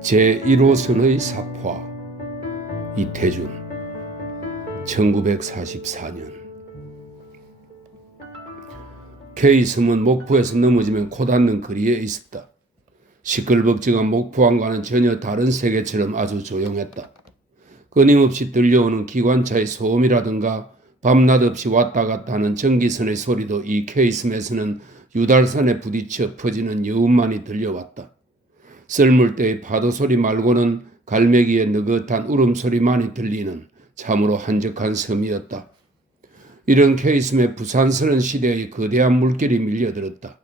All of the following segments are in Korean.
제1호선의 사포와 이태준 1944년 K섬은 목포에서 넘어지면 코 닿는 거리에 있었다. 시끌벅적한 목포항과는 전혀 다른 세계처럼 아주 조용했다. 끊임없이 들려오는 기관차의 소음이라든가 밤낮 없이 왔다 갔다 하는 전기선의 소리도 이 K섬에서는 유달산에 부딪혀 퍼지는 여운만이 들려왔다. 썰물대의 파도 소리 말고는 갈매기의 느긋한 울음소리만이 들리는 참으로 한적한 섬이었다. 이런 K섬에 부산스러운 시대의 거대한 물결이 밀려들었다.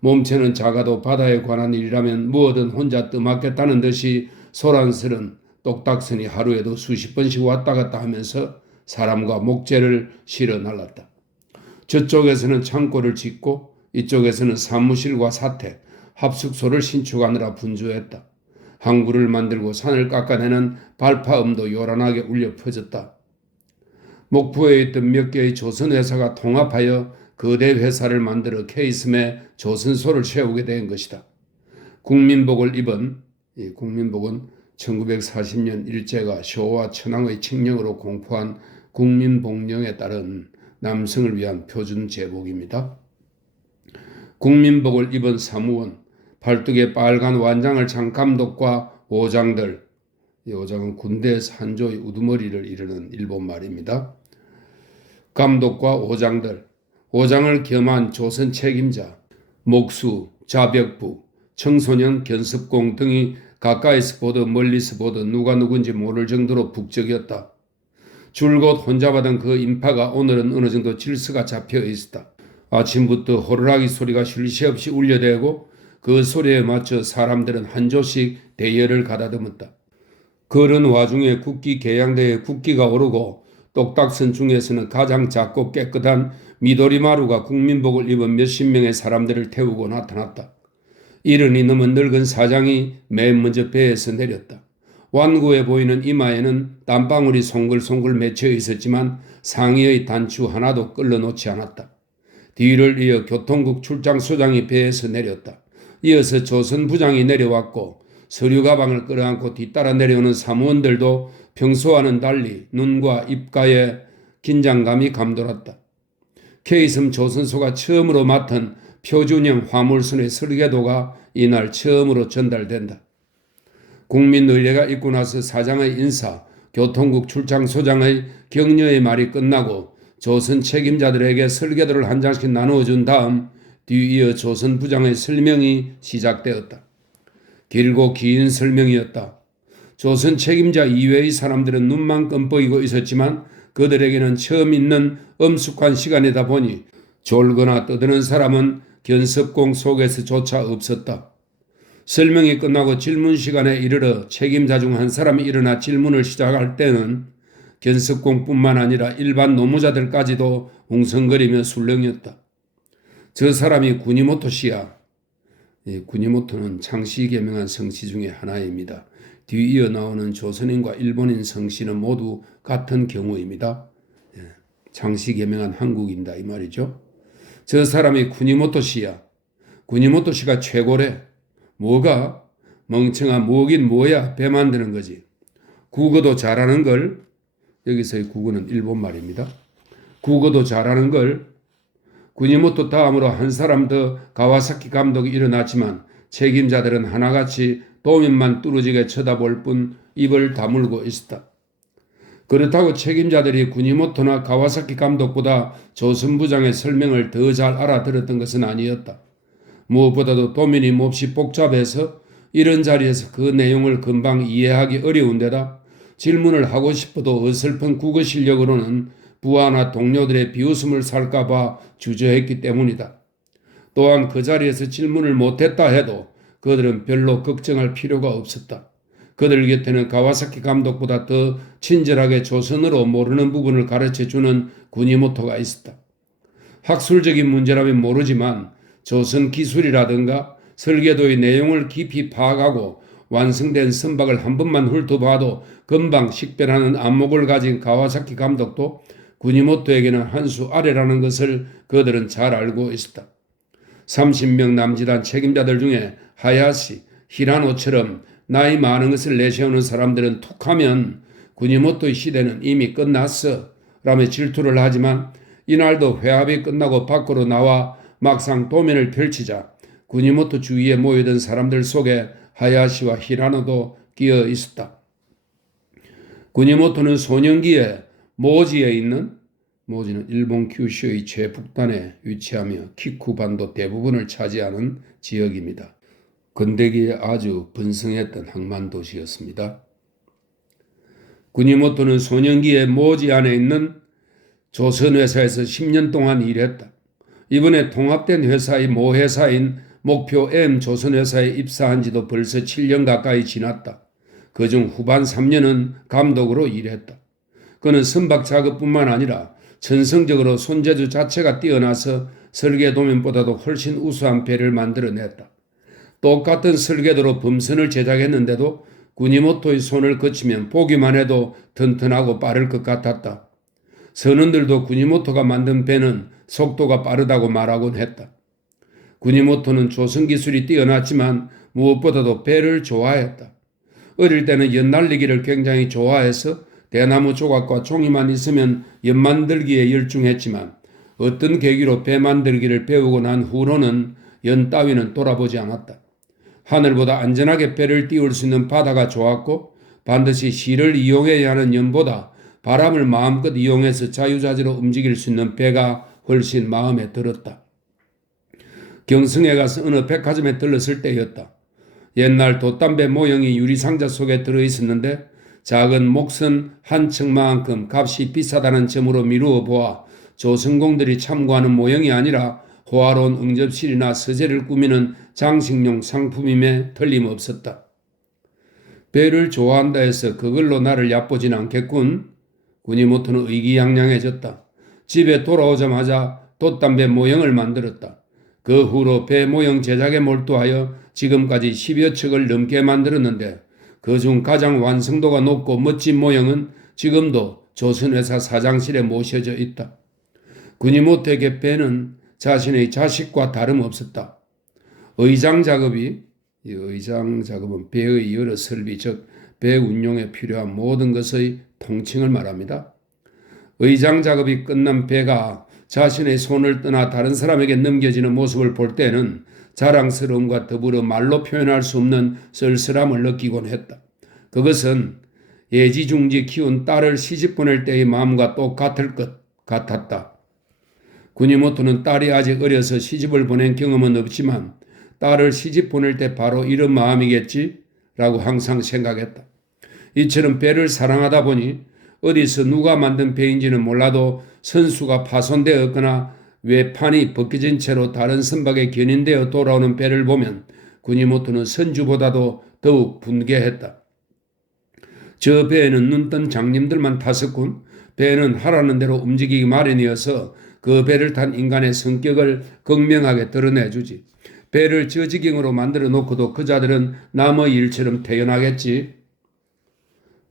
몸체는 작아도 바다에 관한 일이라면 무엇든 혼자 떠맡겠다는 듯이 소란스런 똑딱선이 하루에도 수십 번씩 왔다 갔다 하면서 사람과 목재를 실어 날랐다. 저쪽에서는 창고를 짓고 이쪽에서는 사무실과 사택, 합숙소를 신축하느라 분주했다. 항구를 만들고 산을 깎아내는 발파음도 요란하게 울려 퍼졌다. 목포에 있던 몇 개의 조선회사가 통합하여 거대 회사를 만들어 K섬에 조선소를 세우게 된 것이다. 국민복을 입은 국민복은 1940년 일제가 쇼와 천황의 칙령으로 공포한 국민복령에 따른 남성을 위한 표준 제복입니다. 국민복을 입은 사무원, 팔뚝에 빨간 완장을 찬 감독과 오장들, 이 오장은 군대에서 한조의 우두머리를 이르는 일본 말입니다. 감독과 오장들, 오장을 겸한 조선 책임자, 목수, 자벽부, 청소년 견습공 등이 가까이서 보듯 멀리서 보듯 누가 누군지 모를 정도로 북적였다. 줄곧 혼자 받은 그 인파가 오늘은 어느 정도 질서가 잡혀 있었다. 아침부터 호루라기 소리가 쉴 새 없이 울려대고 그 소리에 맞춰 사람들은 한 조씩 대열을 가다듬었다. 그런 와중에 국기 개양대에 국기가 오르고 똑딱선 중에서는 가장 작고 깨끗한 미도리마루가 국민복을 입은 몇십 명의 사람들을 태우고 나타났다. 이른이 넘은 늙은 사장이 맨 먼저 배에서 내렸다. 완고해 보이는 이마에는 땀방울이 송글송글 맺혀 있었지만 상의의 단추 하나도 끌어놓지 않았다. 뒤를 이어 교통국 출장소장이 배에서 내렸다. 이어서 조선부장이 내려왔고 서류 가방을 끌어안고 뒤따라 내려오는 사무원들도 평소와는 달리 눈과 입가에 긴장감이 감돌았다. K섬 조선소가 처음으로 맡은 표준형 화물선의 설계도가 이날 처음으로 전달된다. 국민의례가 있고 나서 사장의 인사, 교통국 출장소장의 격려의 말이 끝나고 조선 책임자들에게 설계도를 한 장씩 나누어준 다음 뒤이어 조선 부장의 설명이 시작되었다. 길고 긴 설명이었다. 조선 책임자 이외의 사람들은 눈만 껌뻑이고 있었지만 그들에게는 처음 있는 엄숙한 시간이다 보니 졸거나 떠드는 사람은 견습공 속에서조차 없었다. 설명이 끝나고 질문 시간에 이르러 책임자 중 한 사람이 일어나 질문을 시작할 때는 견습공뿐만 아니라 일반 노무자들까지도 웅성거리며 술렁였다. 저 사람이 구니모토 씨야. 구니모토는 창씨 개명한 성씨 중에 하나입니다. 뒤이어 나오는 조선인과 일본인 성씨는 모두 같은 경우입니다. 창씨 개명한 한국인다 이 말이죠. 저 사람이 구니모토 씨야. 구니모토 씨가 최고래. 뭐가? 멍청한 뭐긴 뭐야. 배 만드는 거지. 국어도 잘하는 걸. 여기서의 국어는 일본 말입니다. 국어도 잘하는 걸. 구니모토 다음으로 한 사람 더 가와사키 감독이 일어났지만 책임자들은 하나같이 도면만 뚫어지게 쳐다볼 뿐 입을 다물고 있었다. 그렇다고 책임자들이 구니모토나 가와사키 감독보다 조선부장의 설명을 더 잘 알아들었던 것은 아니었다. 무엇보다도 도면이 몹시 복잡해서 이런 자리에서 그 내용을 금방 이해하기 어려운 데다 질문을 하고 싶어도 어설픈 국어 실력으로는 부하나 동료들의 비웃음을 살까봐 주저했기 때문이다. 또한 그 자리에서 질문을 못했다 해도 그들은 별로 걱정할 필요가 없었다. 그들 곁에는 가와사키 감독보다 더 친절하게 조선어로 모르는 부분을 가르쳐주는 구니모토가 있었다. 학술적인 문제라면 모르지만 조선 기술이라든가 설계도의 내용을 깊이 파악하고 완성된 선박을 한 번만 훑어봐도 금방 식별하는 안목을 가진 가와사키 감독도 구니모토에게는 한 수 아래라는 것을 그들은 잘 알고 있었다. 30명 남짓한 책임자들 중에 하야시, 히라노처럼 나이 많은 것을 내세우는 사람들은 툭하면 구니모토의 시대는 이미 끝났어 라며 질투를 하지만 이날도 회합이 끝나고 밖으로 나와 막상 도면을 펼치자 구니모토 주위에 모여든 사람들 속에 하야시와 히라노도 끼어 있었다. 구니모토는 소년기에 모지에 있는, 모지는 일본 규슈의 최북단에 위치하며 키쿠반도 대부분을 차지하는 지역입니다. 근대기에 아주 번성했던 항만 도시였습니다. 구니모토는 소년기에 모지 안에 있는 조선회사에서 10년 동안 일했다. 이번에 통합된 회사의 모회사인 목표 M 조선회사에 입사한 지도 벌써 7년 가까이 지났다. 그중 후반 3년은 감독으로 일했다. 그는 선박 작업뿐만 아니라 천성적으로 손재주 자체가 뛰어나서 설계 도면보다도 훨씬 우수한 배를 만들어냈다. 똑같은 설계도로 범선을 제작했는데도 구니모토의 손을 거치면 보기만 해도 튼튼하고 빠를 것 같았다. 선원들도 구니모토가 만든 배는 속도가 빠르다고 말하곤 했다. 구니모토는 조선 기술이 뛰어났지만 무엇보다도 배를 좋아했다. 어릴 때는 연 날리기를 굉장히 좋아해서 대나무 조각과 종이만 있으면 연 만들기에 열중했지만 어떤 계기로 배 만들기를 배우고 난 후로는 연 따위는 돌아보지 않았다. 하늘보다 안전하게 배를 띄울 수 있는 바다가 좋았고 반드시 실을 이용해야 하는 연보다 바람을 마음껏 이용해서 자유자재로 움직일 수 있는 배가 훨씬 마음에 들었다. 경성에 가서 어느 백화점에 들렀을 때였다. 옛날 돛담배 모형이 유리상자 속에 들어있었는데 작은 목선 한 층만큼 값이 비싸다는 점으로 미루어 보아 조선공들이 참고하는 모형이 아니라 호화로운 응접실이나 서재를 꾸미는 장식용 상품임에 틀림없었다. 배를 좋아한다 해서 그걸로 나를 얕보진 않겠군. 구니모토는 의기양양해졌다. 집에 돌아오자마자 돛담배 모형을 만들었다. 그 후로 배 모형 제작에 몰두하여 지금까지 10여 척을 넘게 만들었는데 그중 가장 완성도가 높고 멋진 모형은 지금도 조선회사 사장실에 모셔져 있다. 구니모토에게 배는 자신의 자식과 다름없었다. 의장 작업은 배의 여러 설비 즉 배 운용에 필요한 모든 것의 통칭을 말합니다. 의장 작업이 끝난 배가 자신의 손을 떠나 다른 사람에게 넘겨지는 모습을 볼 때는 자랑스러움과 더불어 말로 표현할 수 없는 쓸쓸함을 느끼곤 했다. 그것은 애지중지 키운 딸을 시집 보낼 때의 마음과 똑같을 것 같았다. 구니모토는 딸이 아직 어려서 시집을 보낸 경험은 없지만 딸을 시집 보낼 때 바로 이런 마음이겠지? 라고 항상 생각했다. 이처럼 배를 사랑하다 보니 어디서 누가 만든 배인지는 몰라도 선수가 파손되었거나 외판이 벗겨진 채로 다른 선박에 견인되어 돌아오는 배를 보면 구니모토는 선주보다도 더욱 분개했다. 저 배에는 눈뜬 장님들만 탔었군. 배는 하라는 대로 움직이기 마련이어서 그 배를 탄 인간의 성격을 극명하게 드러내주지. 배를 저 지경으로 만들어 놓고도 그 자들은 남의 일처럼 태연하겠지.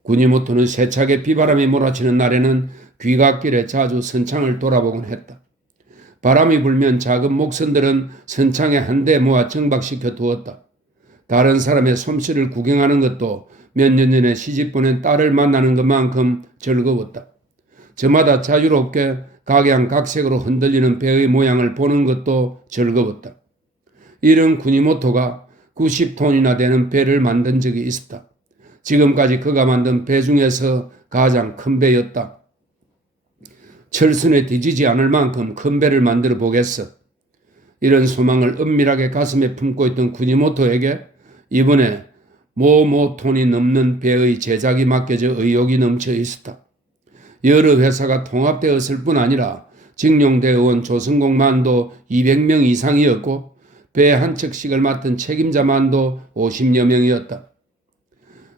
구니모토는 세차게 비바람이 몰아치는 날에는 귀갓길에 자주 선창을 돌아보곤 했다. 바람이 불면 작은 목선들은 선창에 한데 모아 정박시켜 두었다. 다른 사람의 솜씨를 구경하는 것도 몇 년 전에 시집 보낸 딸을 만나는 것만큼 즐거웠다. 저마다 자유롭게 각양각색으로 흔들리는 배의 모양을 보는 것도 즐거웠다. 이런 구니모토가 90톤이나 되는 배를 만든 적이 있었다. 지금까지 그가 만든 배 중에서 가장 큰 배였다. 철선에 뒤지지 않을 만큼 큰 배를 만들어 보겠어. 이런 소망을 은밀하게 가슴에 품고 있던 구니모토에게 이번에 톤이 넘는 배의 제작이 맡겨져 의욕이 넘쳐 있었다. 여러 회사가 통합되었을 뿐 아니라 직용되어 온 조선공만도 200명 이상이었고 배 한 척씩을 맡은 책임자만도 50여 명이었다.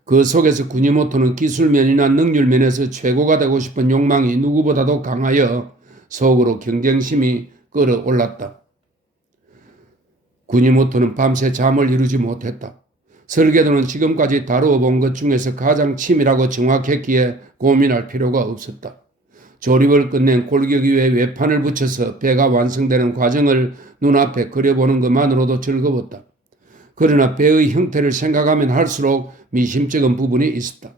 그 속에서 구니모토는 기술면이나 능률면에서 최고가 되고 싶은 욕망이 누구보다도 강하여 속으로 경쟁심이 끌어올랐다. 구니모토는 밤새 잠을 이루지 못했다. 설계도는 지금까지 다루어 본 것 중에서 가장 치밀하고 정확했기에 고민할 필요가 없었다. 조립을 끝낸 골격 위에 외판을 붙여서 배가 완성되는 과정을 눈앞에 그려보는 것만으로도 즐거웠다. 그러나 배의 형태를 생각하면 할수록 미심쩍은 부분이 있었다.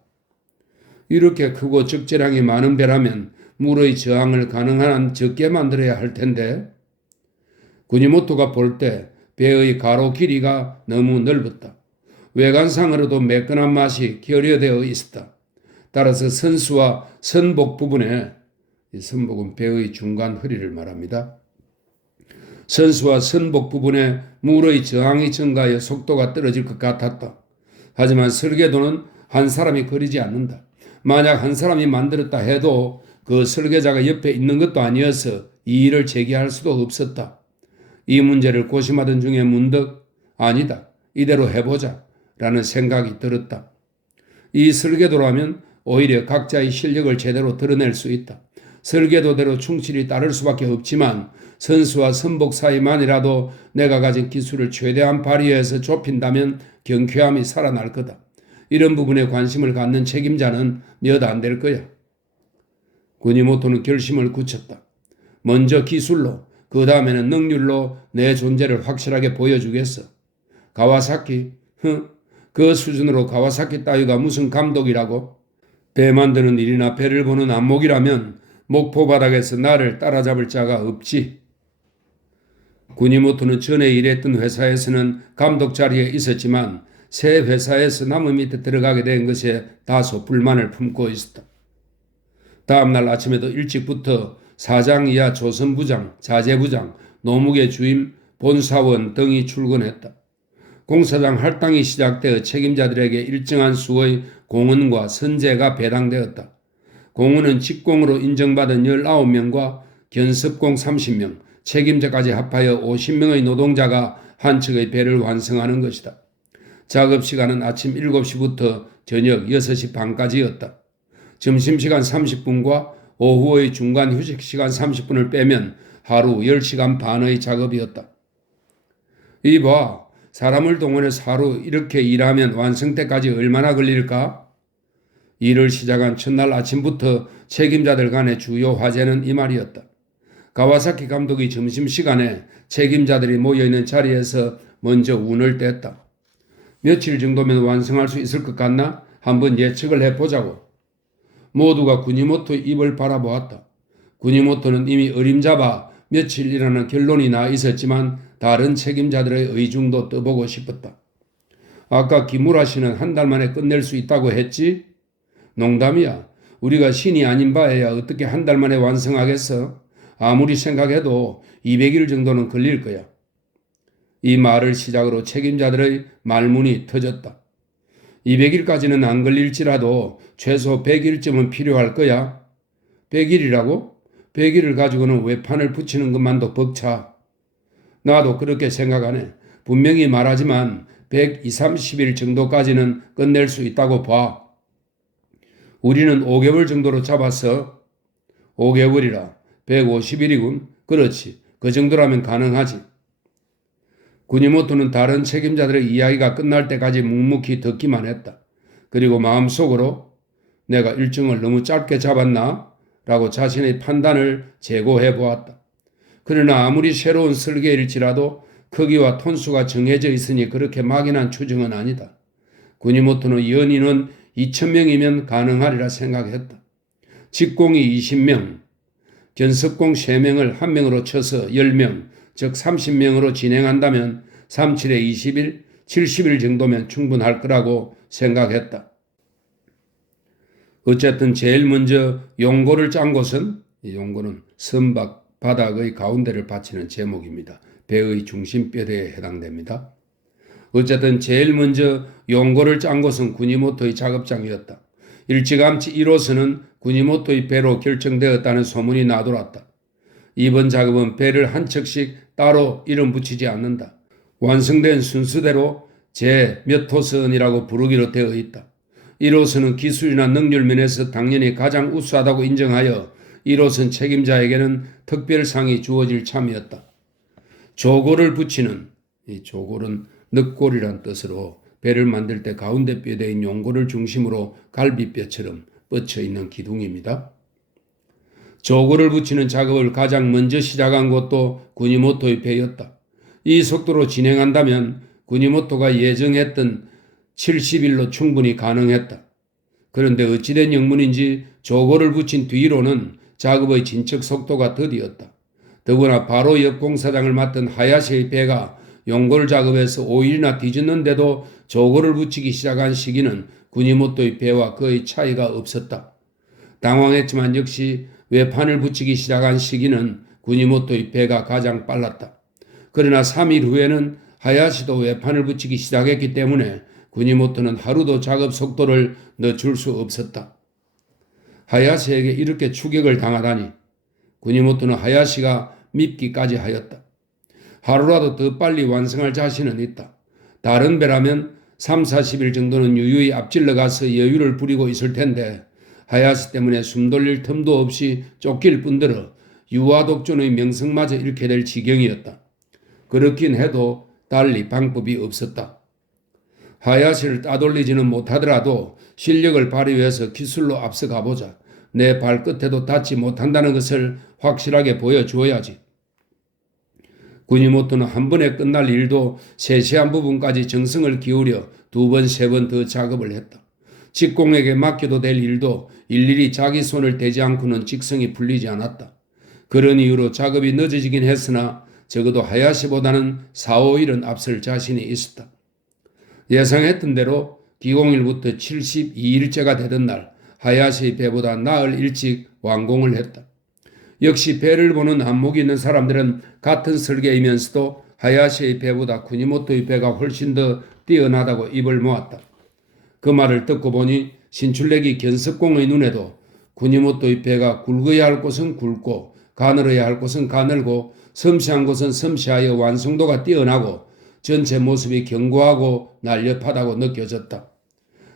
이렇게 크고 적재량이 많은 배라면 물의 저항을 가능한 한 적게 만들어야 할 텐데 구니모토가 볼 때 배의 가로 길이가 너무 넓었다. 외관상으로도 매끈한 맛이 결여되어 있었다. 따라서 선수와 선복 부분에, 이 선복은 배의 중간 허리를 말합니다. 선수와 선복 부분에 물의 저항이 증가하여 속도가 떨어질 것 같았다. 하지만 설계도는 한 사람이 그리지 않는다. 만약 한 사람이 만들었다 해도 그 설계자가 옆에 있는 것도 아니어서 이의를 제기할 수도 없었다. 이 문제를 고심하던 중에 문득 아니다, 이대로 해보자 라는 생각이 들었다. 이 설계도라면 오히려 각자의 실력을 제대로 드러낼 수 있다. 설계도대로 충실히 따를 수밖에 없지만 선수와 선복 사이만이라도 내가 가진 기술을 최대한 발휘해서 좁힌다면 경쾌함이 살아날 거다. 이런 부분에 관심을 갖는 책임자는 몇 안 될 거야. 구니모토는 결심을 굳혔다. 먼저 기술로, 그 다음에는 능률로 내 존재를 확실하게 보여주겠어. 가와사키? 그 수준으로 가와사키 따위가 무슨 감독이라고? 배 만드는 일이나 배를 보는 안목이라면 목포 바닥에서 나를 따라잡을 자가 없지. 구니모토는 전에 일했던 회사에서는 감독 자리에 있었지만 새 회사에서 나무 밑에 들어가게 된 것에 다소 불만을 품고 있었다. 다음날 아침에도 일찍부터 사장 이하 조선부장, 자재부장, 노무계 주임, 본사원 등이 출근했다. 공사장 할당이 시작되어 책임자들에게 일정한 수의 공헌과 선재가 배당되었다. 공헌은 직공으로 인정받은 19명과 견습공 30명, 책임자까지 합하여 50명의 노동자가 한 척의 배를 완성하는 것이다. 작업시간은 아침 7시부터 저녁 6시 반까지였다. 점심시간 30분과 오후의 중간 휴식시간 30분을 빼면 하루 10시간 반의 작업이었다. 이봐, 사람을 동원해서 하루 이렇게 일하면 완성 때까지 얼마나 걸릴까? 일을 시작한 첫날 아침부터 책임자들 간의 주요 화제는 이 말이었다. 가와사키 감독이 점심시간에 책임자들이 모여있는 자리에서 먼저 운을 뗐다. 며칠 정도면 완성할 수 있을 것 같나? 한번 예측을 해보자고. 모두가 구니모토의 입을 바라보았다. 구니모토는 이미 어림잡아 며칠이라는 결론이 나 있었지만 다른 책임자들의 의중도 떠보고 싶었다. 아까 기무라 씨는 한 달 만에 끝낼 수 있다고 했지? 농담이야. 우리가 신이 아닌 바에야 어떻게 한 달 만에 완성하겠어? 아무리 생각해도 200일 정도는 걸릴 거야. 이 말을 시작으로 책임자들의 말문이 터졌다. 200일까지는 안 걸릴지라도 최소 100일쯤은 필요할 거야. 100일이라고? 100일을 가지고는 외판을 붙이는 것만도 벅차. 나도 그렇게 생각하네. 분명히 말하지만 120, 30일 정도까지는 끝낼 수 있다고 봐. 우리는 5개월 정도로 잡았어. 5개월이라 150일이군. 그렇지. 그 정도라면 가능하지. 구니모토는 다른 책임자들의 이야기가 끝날 때까지 묵묵히 듣기만 했다. 그리고 마음속으로 내가 일정을 너무 짧게 잡았나? 라고 자신의 판단을 재고해 보았다. 그러나 아무리 새로운 설계일지라도 크기와 톤수가 정해져 있으니 그렇게 막연한 추정은 아니다. 구니모토는 연인은 2,000명이면 가능하리라 생각했다. 직공이 20명, 견습공 3명을 1명으로 쳐서 10명, 즉 30명으로 진행한다면 37에 20일, 70일 정도면 충분할 거라고 생각했다. 어쨌든 제일 먼저 용고를 짠 곳은, 이 용고는 선박 바닥의 가운데를 받치는 제목입니다. 배의 중심뼈대에 해당됩니다. 어쨌든 제일 먼저 용고를 짠 곳은 구니모토의 작업장이었다. 일찌감치 1호선은 구니모토의 배로 결정되었다는 소문이 나돌았다. 이번 작업은 배를 한 척씩 따로 이름 붙이지 않는다. 완성된 순서대로 제 몇 호선이라고 부르기로 되어 있다. 1호선은 기술이나 능률 면에서 당연히 가장 우수하다고 인정하여 1호선 책임자에게는 특별상이 주어질 참이었다. 조골을 붙이는, 이 조골은 늑골이란 뜻으로 배를 만들 때 가운데 뼈대인 용골을 중심으로 갈비뼈처럼 뻗쳐 있는 기둥입니다. 조골을 붙이는 작업을 가장 먼저 시작한 곳도 구니모토의 배였다. 이 속도로 진행한다면 구니모토가 예정했던 70일로 충분히 가능했다. 그런데 어찌된 영문인지 조거를 붙인 뒤로는 작업의 진척 속도가 더디었다. 더구나 바로 옆 공사장을 맡은 하야시의 배가 용골 작업에서 5일이나 뒤졌는데도 조거를 붙이기 시작한 시기는 구니모토의 배와 거의 차이가 없었다. 당황했지만 역시 외판을 붙이기 시작한 시기는 구니모토의 배가 가장 빨랐다. 그러나 3일 후에는 하야시도 외판을 붙이기 시작했기 때문에 구니모토는 하루도 작업 속도를 늦출 수 없었다. 하야시에게 이렇게 추격을 당하다니 구니모토는 하야시가 밉기까지 하였다. 하루라도 더 빨리 완성할 자신은 있다. 다른 배라면 3, 40일 정도는 유유히 앞질러 가서 여유를 부리고 있을 텐데 하야시 때문에 숨 돌릴 틈도 없이 쫓길 뿐더러 유아독존의 명성마저 잃게 될 지경이었다. 그렇긴 해도 달리 방법이 없었다. 하야시를 따돌리지는 못하더라도 실력을 발휘해서 기술로 앞서가보자. 내 발끝에도 닿지 못한다는 것을 확실하게 보여주어야지. 구니모토는 한 번에 끝날 일도 세세한 부분까지 정성을 기울여 2번, 3번 더 작업을 했다. 직공에게 맡겨도 될 일도 일일이 자기 손을 대지 않고는 직성이 풀리지 않았다. 그런 이유로 작업이 늦어지긴 했으나 적어도 하야시보다는 4, 5일은 앞설 자신이 있었다. 예상했던 대로 기공일부터 72일째가 되던 날 하야시의 배보다 나흘 일찍 완공을 했다. 역시 배를 보는 안목이 있는 사람들은 같은 설계이면서도 하야시의 배보다 구니모토의 배가 훨씬 더 뛰어나다고 입을 모았다. 그 말을 듣고 보니 신출내기 견석공의 눈에도 구니모토의 배가 굵어야 할 곳은 굵고 가늘어야 할 곳은 가늘고 섬세한 곳은 섬세하여 완성도가 뛰어나고 전체 모습이 견고하고 날렵하다고 느껴졌다.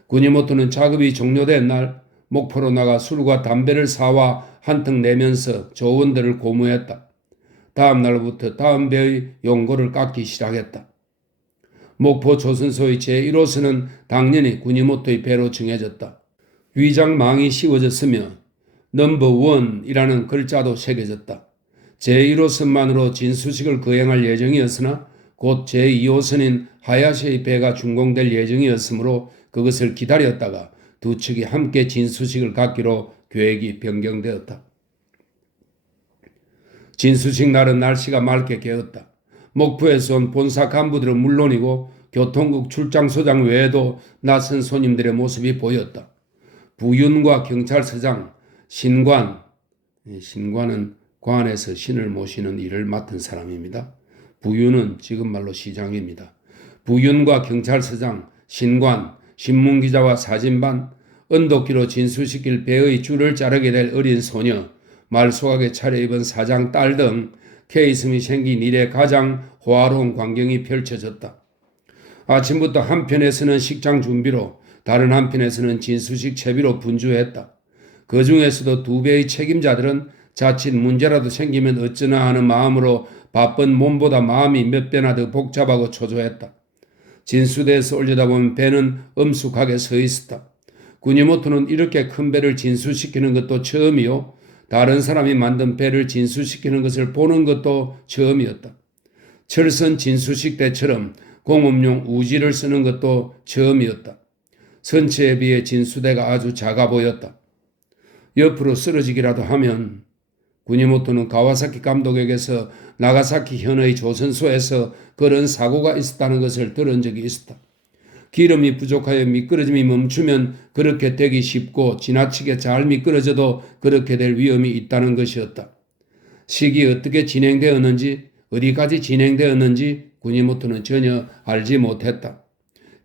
구니모토는 작업이 종료된 날 목포로 나가 술과 담배를 사와 한턱 내면서 조원들을 고무했다. 다음 날부터 다음 배의 용고를 깎기 시작했다. 목포 조선소의 제1호선은 당연히 구니모토의 배로 정해졌다. 위장망이 씌워졌으며 넘버 1이라는 글자도 새겨졌다. 제1호선만으로 진수식을 거행할 예정이었으나 곧 제2호선인 하야시의 배가 준공될 예정이었으므로 그것을 기다렸다가 두 측이 함께 진수식을 갖기로 계획이 변경되었다. 진수식 날은 날씨가 맑게 개었다. 목포에서 온 본사 간부들은 물론이고 교통국 출장소장 외에도 낯선 손님들의 모습이 보였다. 부윤과 경찰서장, 신관은 관에서 신을 모시는 일을 맡은 사람입니다. 부윤은 지금 말로 시장입니다. 부윤과 경찰서장, 신관, 신문기자와 사진반, 언덕기로 진수시킬 배의 줄을 자르게 될 어린 소녀, 말소하게 차려입은 사장 딸 등 케이스미 생긴 일에 가장 호화로운 광경이 펼쳐졌다. 아침부터 한편에서는 식장 준비로 다른 한편에서는 진수식 채비로 분주했다. 그 중에서도 두 배의 책임자들은 자칫 문제라도 생기면 어쩌나 하는 마음으로 바쁜 몸보다 마음이 몇 배나 더 복잡하고 초조했다. 진수대에서 올려다보면 배는 엄숙하게 서 있었다. 구니모토는 이렇게 큰 배를 진수시키는 것도 처음이요. 다른 사람이 만든 배를 진수시키는 것을 보는 것도 처음이었다. 철선 진수식대처럼 공업용 우지를 쓰는 것도 처음이었다. 선체에 비해 진수대가 아주 작아 보였다. 옆으로 쓰러지기라도 하면 구니모토는 가와사키 감독에게서 나가사키 현의 조선소에서 그런 사고가 있었다는 것을 들은 적이 있었다. 기름이 부족하여 미끄러짐이 멈추면 그렇게 되기 쉽고 지나치게 잘 미끄러져도 그렇게 될 위험이 있다는 것이었다. 식이 어떻게 진행되었는지 어디까지 진행되었는지 구니모토는 전혀 알지 못했다.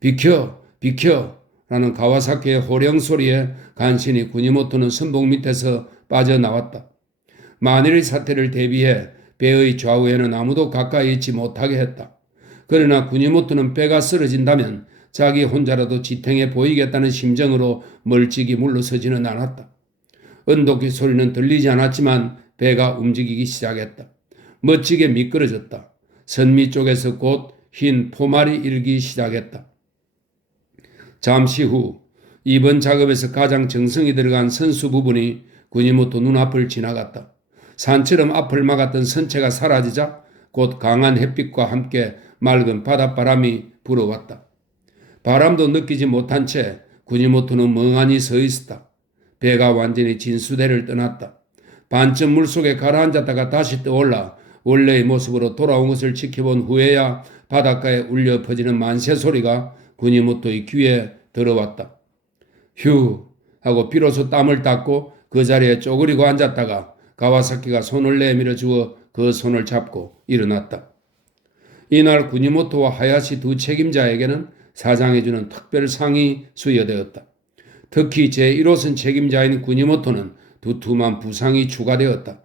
비켜! 비켜! 라는 가와사키의 호령 소리에 간신히 구니모토는 선봉 밑에서 빠져나왔다. 만일의 사태를 대비해 배의 좌우에는 아무도 가까이 있지 못하게 했다. 그러나 구니모토는 배가 쓰러진다면 자기 혼자라도 지탱해 보이겠다는 심정으로 멀찍이 물러서지는 않았다. 언덕기 소리는 들리지 않았지만 배가 움직이기 시작했다. 멋지게 미끄러졌다. 선미 쪽에서 곧 흰 포말이 일기 시작했다. 잠시 후 이번 작업에서 가장 정성이 들어간 선수 부분이 구니모토 눈앞을 지나갔다. 산처럼 앞을 막았던 선체가 사라지자 곧 강한 햇빛과 함께 맑은 바닷바람이 불어왔다. 바람도 느끼지 못한 채 구니모토는 멍하니 서 있었다. 배가 완전히 진수대를 떠났다. 반쯤 물속에 가라앉았다가 다시 떠올라 원래의 모습으로 돌아온 것을 지켜본 후에야 바닷가에 울려 퍼지는 만세 소리가 구니모토의 귀에 들어왔다. 휴 하고 비로소 땀을 닦고 그 자리에 쪼그리고 앉았다가 가와사키가 손을 내밀어 주어 그 손을 잡고 일어났다. 이날 구니모토와 하야시 두 책임자에게는 사장해주는 특별상이 수여되었다. 특히 제1호선 책임자인 구니모토는 두툼한 부상이 추가되었다.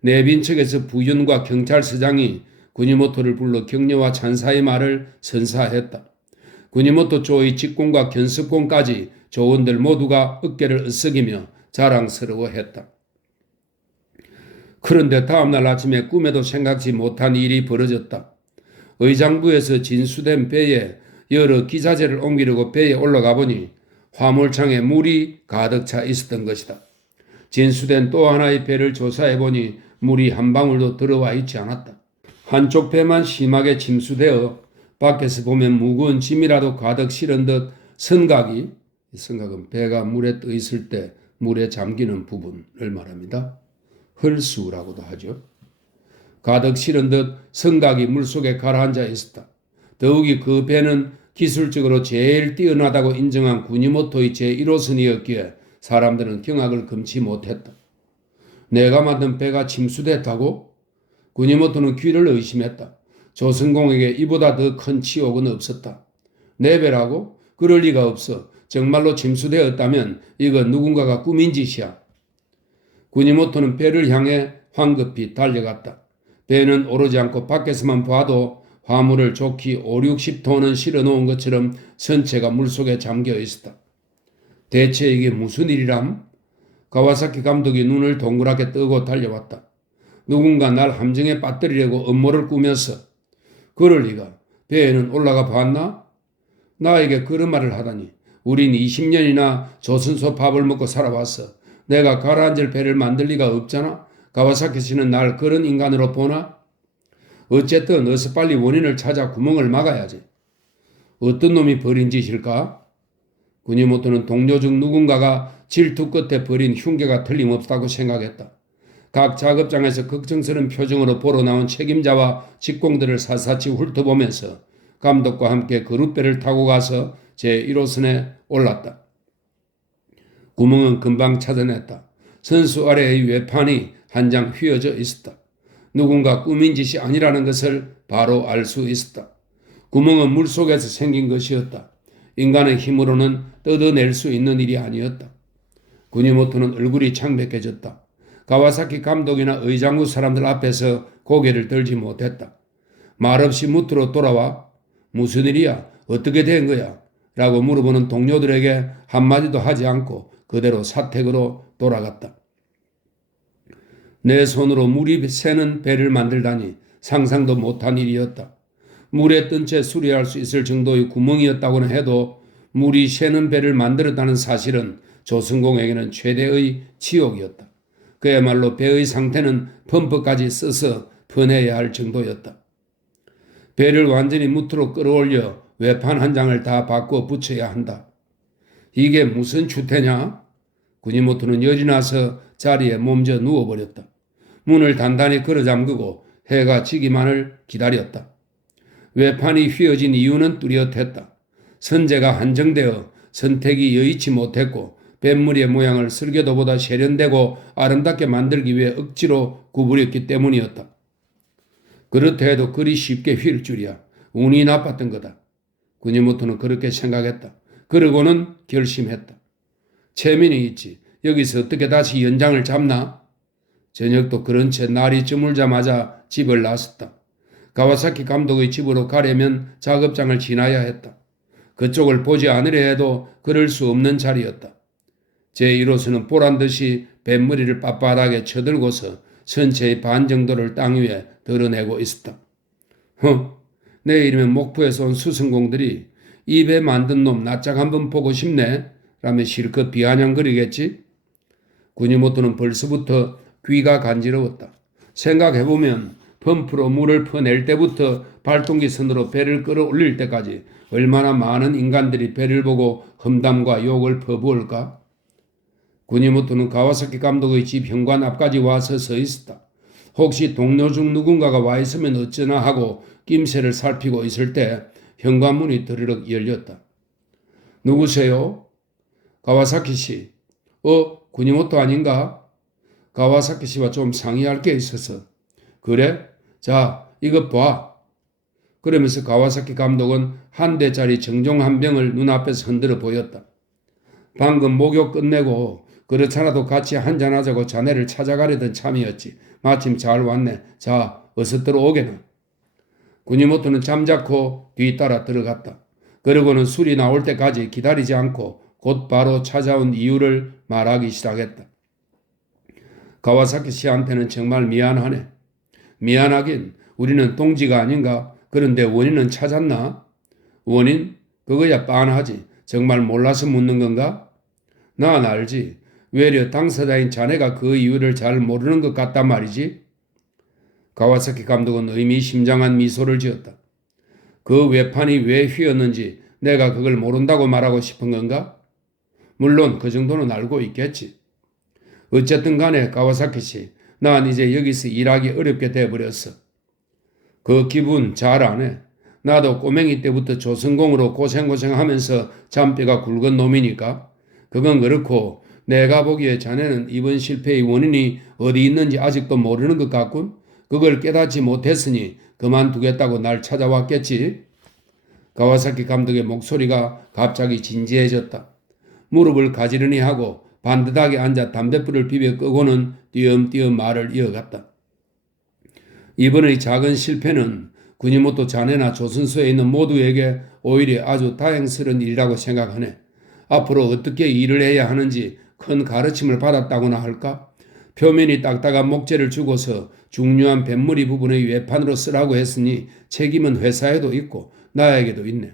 내빈 측에서 부윤과 경찰서장이 구니모토를 불러 격려와 찬사의 말을 선사했다. 구니모토 조의 직공과 견습공까지 조원들 모두가 어깨를 으쓱이며 자랑스러워했다. 그런데 다음날 아침에 꿈에도 생각지 못한 일이 벌어졌다. 의장부에서 진수된 배에 여러 기자재를 옮기려고 배에 올라가 보니 화물창에 물이 가득 차 있었던 것이다. 진수된 또 하나의 배를 조사해 보니 물이 한 방울도 들어와 있지 않았다. 한쪽 배만 심하게 침수되어 밖에서 보면 무거운 짐이라도 가득 실은 듯 선각은 배가 물에 떠 있을 때 물에 잠기는 부분을 말합니다. 헐수라고도 하죠. 가득 실은 듯 선각이 물속에 가라앉아 있었다. 더욱이 그 배는 기술적으로 제일 뛰어나다고 인정한 구니모토의 제1호선이었기에 사람들은 경악을 금치 못했다. 내가 만든 배가 침수됐다고? 구니모토는 귀를 의심했다. 조선공에게 이보다 더 큰 치욕은 없었다. 내 배라고? 그럴 리가 없어. 정말로 침수되었다면 이건 누군가가 꾸민 짓이야. 구니모토는 배를 향해 황급히 달려갔다. 배는 오르지 않고 밖에서만 봐도 화물을 좋게 5, 60톤은 실어놓은 것처럼 선체가 물속에 잠겨 있었다. 대체 이게 무슨 일이람? 가와사키 감독이 눈을 동그랗게 뜨고 달려왔다. 누군가 날 함정에 빠뜨리려고 음모를 꾸면서. 그럴 리가. 배에는 올라가 봤나? 나에게 그런 말을 하다니. 우린 20년이나 조선소 밥을 먹고 살아왔어. 내가 가라앉을 배를 만들 리가 없잖아. 가와사키 씨는 날 그런 인간으로 보나? 어쨌든 어서 빨리 원인을 찾아 구멍을 막아야지. 어떤 놈이 벌인 짓일까? 구니모토는 동료 중 누군가가 질투 끝에 벌인 흉계가 틀림없다고 생각했다. 각 작업장에서 걱정스러운 표정으로 보러 나온 책임자와 직공들을 샅샅이 훑어보면서 감독과 함께 그룻배를 타고 가서 제1호선에 올랐다. 구멍은 금방 찾아냈다. 선수 아래의 외판이 한 장 휘어져 있었다. 누군가 꾸민 짓이 아니라는 것을 바로 알 수 있었다. 구멍은 물속에서 생긴 것이었다. 인간의 힘으로는 뜯어낼 수 있는 일이 아니었다. 구니모토는 얼굴이 창백해졌다. 가와사키 감독이나 의장부 사람들 앞에서 고개를 들지 못했다. 말없이 무트로 돌아와 무슨 일이야? 어떻게 된 거야? 라고 물어보는 동료들에게 한마디도 하지 않고 그대로 사택으로 돌아갔다. 내 손으로 물이 새는 배를 만들다니 상상도 못한 일이었다. 물에 뜬 채 수리할 수 있을 정도의 구멍이었다고는 해도 물이 새는 배를 만들었다는 사실은 조선공에게는 최대의 치욕이었다. 그야말로 배의 상태는 펌프까지 써서 퍼내야 할 정도였다. 배를 완전히 무트로 끌어올려 외판 한 장을 다 바꿔 붙여야 한다. 이게 무슨 추태냐? 구니모토는 열이 나서 자리에 몸져 누워버렸다. 문을 단단히 걸어 잠그고 해가 지기만을 기다렸다. 외판이 휘어진 이유는 뚜렷했다. 선재가 한정되어 선택이 여의치 못했고 뱃무리의 모양을 설계도보다 세련되고 아름답게 만들기 위해 억지로 구부렸기 때문이었다. 그렇다 해도 그리 쉽게 휠 줄이야. 운이 나빴던 거다. 구니모토는 그렇게 생각했다. 그러고는 결심했다. 체면이 있지. 여기서 어떻게 다시 연장을 잡나? 저녁도 그런 채 날이 저물자마자 집을 나섰다. 가와사키 감독의 집으로 가려면 작업장을 지나야 했다. 그쪽을 보지 않으려 해도 그럴 수 없는 자리였다. 제1호선은 보란듯이 뱃머리를 빳빳하게 쳐들고서 선체의 반 정도를 땅 위에 드러내고 있었다. 내일이면 목포에서 온 수성공들이 이 배 만든 놈 낯짝 한번 보고 싶네 라며 실컷 비아냥거리겠지? 구니모토는 벌써부터 귀가 간지러웠다. 생각해보면 펌프로 물을 퍼낼 때부터 발동기 선으로 배를 끌어올릴 때까지 얼마나 많은 인간들이 배를 보고 험담과 욕을 퍼부을까? 구니모토는 가와사키 감독의 집 현관 앞까지 와서 서 있었다. 혹시 동료 중 누군가가 와 있으면 어쩌나 하고 낌새를 살피고 있을 때 현관문이 드르륵 열렸다. 누구세요? 가와사키 씨. 구니모토 아닌가? 가와사키 씨와 좀 상의할 게 있어서. 그래? 자, 이것 봐. 그러면서 가와사키 감독은 한 대짜리 정종 한 병을 눈앞에서 흔들어 보였다. 방금 목욕 끝내고 그렇잖아도 같이 한잔하자고 자네를 찾아가려던 참이었지. 마침 잘 왔네. 자, 어서 들어오게나. 구니모토는 잠자코 뒤따라 들어갔다. 그러고는 술이 나올 때까지 기다리지 않고 곧바로 찾아온 이유를 말하기 시작했다. 가와사키 씨한테는 정말 미안하네. 미안하긴 우리는 동지가 아닌가? 그런데 원인은 찾았나? 원인? 그거야 빤하지. 정말 몰라서 묻는 건가? 난 알지. 외려 당사자인 자네가 그 이유를 잘 모르는 것 같단 말이지. 가와사키 감독은 의미심장한 미소를 지었다. 그 외판이 왜 휘었는지 내가 그걸 모른다고 말하고 싶은 건가? 물론 그 정도는 알고 있겠지. 어쨌든 간에 가와사키 씨, 난 이제 여기서 일하기 어렵게 돼버렸어. 그 기분 잘 아네. 나도 꼬맹이 때부터 조선공으로 고생하면서 잔뼈가 굵은 놈이니까. 그건 그렇고 내가 보기에 자네는 이번 실패의 원인이 어디 있는지 아직도 모르는 것 같군. 그걸 깨닫지 못했으니 그만두겠다고 날 찾아왔겠지. 가와사키 감독의 목소리가 갑자기 진지해졌다. 무릎을 가지런히 하고 반듯하게 앉아 담뱃불을 비벼 끄고는 띄엄띄엄 말을 이어갔다. 이번의 작은 실패는 구니모토 자네나 조선소에 있는 모두에게 오히려 아주 다행스러운 일이라고 생각하네. 앞으로 어떻게 일을 해야 하는지 큰 가르침을 받았다고나 할까? 표면이 딱딱한 목재를 주고서 중요한 뱃머리 부분의 외판으로 쓰라고 했으니 책임은 회사에도 있고 나에게도 있네.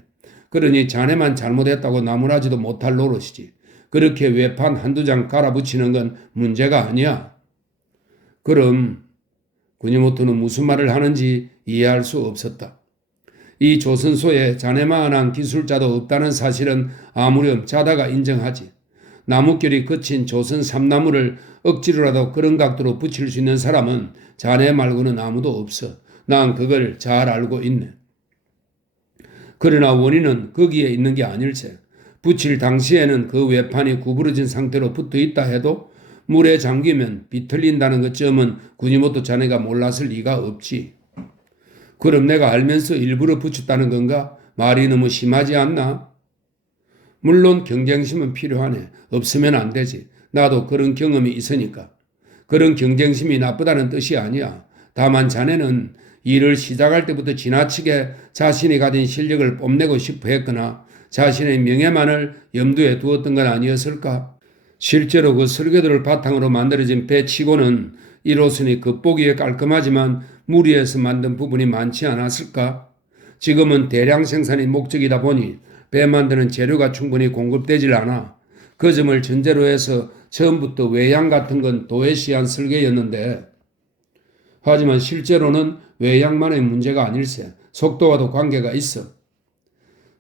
그러니 자네만 잘못했다고 나무라지도 못할 노릇이지. 그렇게 외판 한두 장 갈아붙이는 건 문제가 아니야. 그럼 구니모토는 무슨 말을 하는지 이해할 수 없었다. 이 조선소에 자네만한 기술자도 없다는 사실은 아무렴 자다가 인정하지. 나뭇결이 거친 조선 삼나무를 억지로라도 그런 각도로 붙일 수 있는 사람은 자네 말고는 아무도 없어. 난 그걸 잘 알고 있네. 그러나 원인은 거기에 있는 게 아닐세. 붙일 당시에는 그 외판이 구부러진 상태로 붙어 있다 해도 물에 잠기면 비틀린다는 것쯤은 구니모토 자네가 몰랐을 리가 없지. 그럼 내가 알면서 일부러 붙였다는 건가? 말이 너무 심하지 않나? 물론 경쟁심은 필요하네. 없으면 안 되지. 나도 그런 경험이 있으니까. 그런 경쟁심이 나쁘다는 뜻이 아니야. 다만 자네는 일을 시작할 때부터 지나치게 자신이 가진 실력을 뽐내고 싶어 했거나 자신의 명예만을 염두에 두었던 건 아니었을까? 실제로 그 설계도를 바탕으로 만들어진 배치고는 이로서는 겉보기에 깔끔하지만 무리해서 만든 부분이 많지 않았을까? 지금은 대량 생산이 목적이다 보니 배 만드는 재료가 충분히 공급되질 않아. 그 점을 전제로 해서 처음부터 외양 같은 건 도외시한 설계였는데 하지만 실제로는 외양만의 문제가 아닐세. 속도와도 관계가 있어.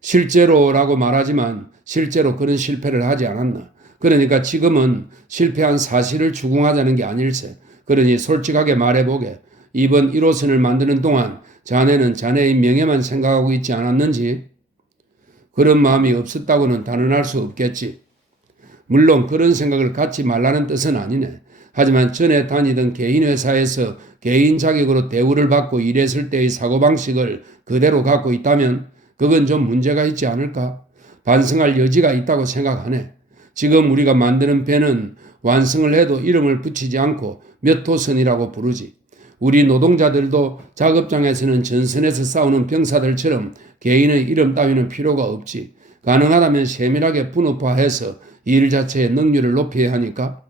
실제로라고 말하지만 실제로 그런 실패를 하지 않았나. 그러니까 지금은 실패한 사실을 추궁하자는 게 아닐세. 그러니 솔직하게 말해보게. 이번 1호선을 만드는 동안 자네는 자네의 명예만 생각하고 있지 않았는지? 그런 마음이 없었다고는 단언할 수 없겠지. 물론 그런 생각을 갖지 말라는 뜻은 아니네. 하지만 전에 다니던 개인 회사에서 개인 자격으로 대우를 받고 일했을 때의 사고방식을 그대로 갖고 있다면 그건 좀 문제가 있지 않을까? 반성할 여지가 있다고 생각하네. 지금 우리가 만드는 배는 완성을 해도 이름을 붙이지 않고 몇 호선이라고 부르지. 우리 노동자들도 작업장에서는 전선에서 싸우는 병사들처럼 개인의 이름 따위는 필요가 없지. 가능하다면 세밀하게 분업화해서 일 자체의 능률을 높여야 하니까.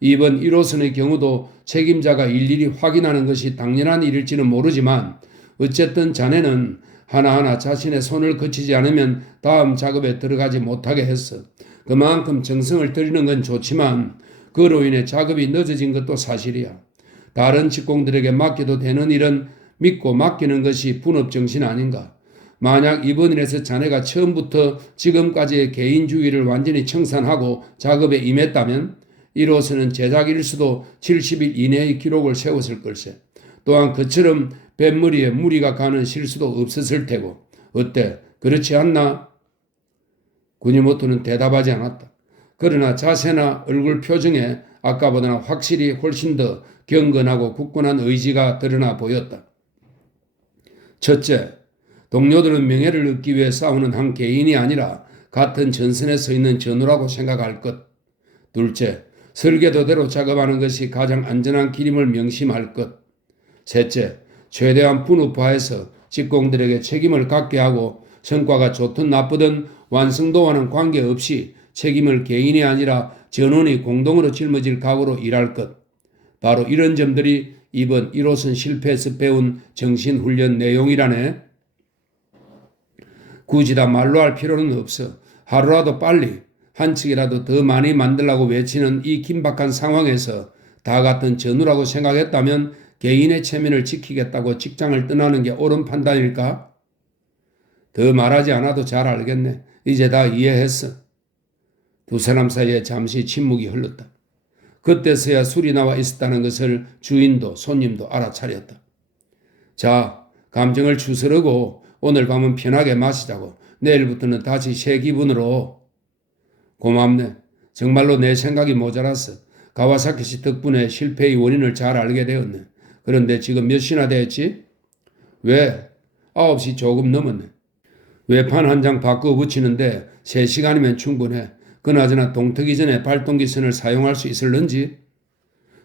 이번 1호선의 경우도 책임자가 일일이 확인하는 것이 당연한 일일지는 모르지만 어쨌든 자네는 하나하나 자신의 손을 거치지 않으면 다음 작업에 들어가지 못하게 했어. 그만큼 정성을 들이는 건 좋지만 그로 인해 작업이 늦어진 것도 사실이야. 다른 직공들에게 맡겨도 되는 일은 믿고 맡기는 것이 분업정신 아닌가? 만약 이번 일에서 자네가 처음부터 지금까지의 개인주의를 완전히 청산하고 작업에 임했다면 이로서는 제작일 수도 70일 이내의 기록을 세웠을 걸세. 또한 그처럼 뱃머리에 무리가 가는 실수도 없었을 테고. 어때? 그렇지 않나? 구니모토는 대답하지 않았다. 그러나 자세나 얼굴 표정에 아까보다는 확실히 훨씬 더 경건하고 굳건한 의지가 드러나 보였다. 첫째, 동료들은 명예를 얻기 위해 싸우는 한 개인이 아니라 같은 전선에 서 있는 전우라고 생각할 것. 둘째, 설계도대로 작업하는 것이 가장 안전한 길임을 명심할 것. 셋째, 최대한 분업화해서 직공들에게 책임을 갖게 하고 성과가 좋든 나쁘든 완성도와는 관계없이 책임을 개인이 아니라 전원이 공동으로 짊어질 각오로 일할 것. 바로 이런 점들이 이번 1호선 실패에서 배운 정신훈련 내용이라네. 굳이 다 말로 할 필요는 없어. 하루라도 빨리 한 척이라도 더 많이 만들라고 외치는 이 긴박한 상황에서 다 같은 전우라고 생각했다면 개인의 체면을 지키겠다고 직장을 떠나는 게 옳은 판단일까? 더 말하지 않아도 잘 알겠네. 이제 다 이해했어. 두 사람 사이에 잠시 침묵이 흘렀다. 그때서야 술이 나와 있었다는 것을 주인도 손님도 알아차렸다. 자, 감정을 추스르고 오늘 밤은 편하게 마시자고. 내일부터는 다시 새 기분으로. 고맙네. 정말로 내 생각이 모자랐어. 가와사키 씨 덕분에 실패의 원인을 잘 알게 되었네. 그런데 지금 몇 시나 됐지? 왜? 9시 조금 넘었네. 외판 한 장 바꿔 붙이는데 3시간이면 충분해. 그나저나 동트기 전에 발동기선을 사용할 수 있을런지?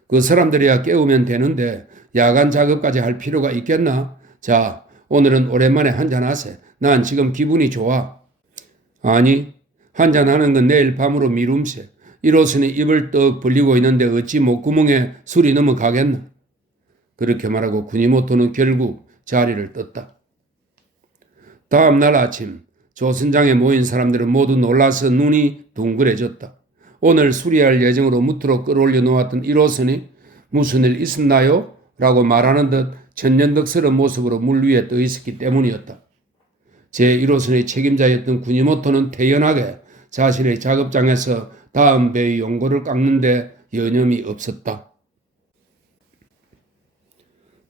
그 사람들이야 깨우면 되는데 야간 작업까지 할 필요가 있겠나? 자, 오늘은 오랜만에 한잔하세. 난 지금 기분이 좋아. 아니, 한잔하는 건 내일 밤으로 미룸세. 이로서는 입을 떡 벌리고 있는데 어찌 목구멍에 술이 넘어가겠나? 그렇게 말하고 구니모토는 결국 자리를 떴다. 다음 날 아침 조선장에 모인 사람들은 모두 놀라서 눈이 둥그레졌다. 오늘 수리할 예정으로 무트로 끌어올려 놓았던 1호선이 무슨 일 있었나요? 라고 말하는 듯 천년덕스러운 모습으로 물 위에 떠 있었기 때문이었다. 제1호선의 책임자였던 구니모토는 태연하게 자신의 작업장에서 다음 배의 용고를 깎는데 여념이 없었다.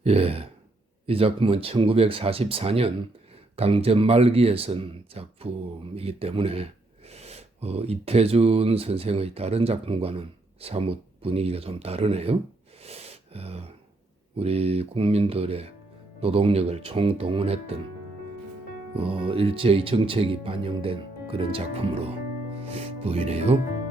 이 작품은 1944년 강점 말기에 쓴 작품이기 때문에 이태준 선생의 다른 작품과는 사뭇 분위기가 좀 다르네요. 우리 국민들의 노동력을 총동원했던 일제의 정책이 반영된 그런 작품으로 보이네요.